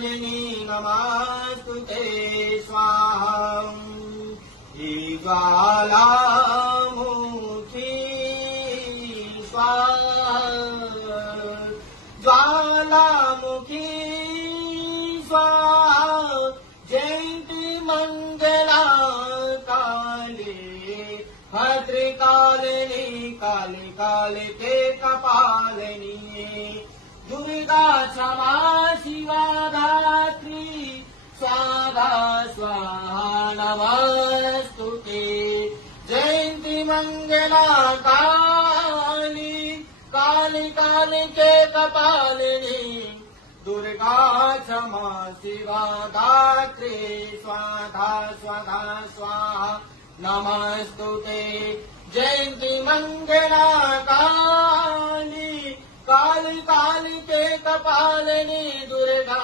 भद्रकालिनी नमस्तुते स्वाहा ज्वालामुखी स्वाहा ज्वालामुखी स्वाहा जयंती मंगला काली भद्रकालिनी काली काली के कपालिनी दुर्गा क्षमा शिवा धात्री स्वाहा स्वाहा नमस्तुते जयंती मंगला काली काली काली के कपालिनी दुर्गा क्षमा शिवा धात्री स्वाहा स्वाहा स्वाहा नमस्तुते जयंती मंगला काली काली काली के कपालिनी दुर्गा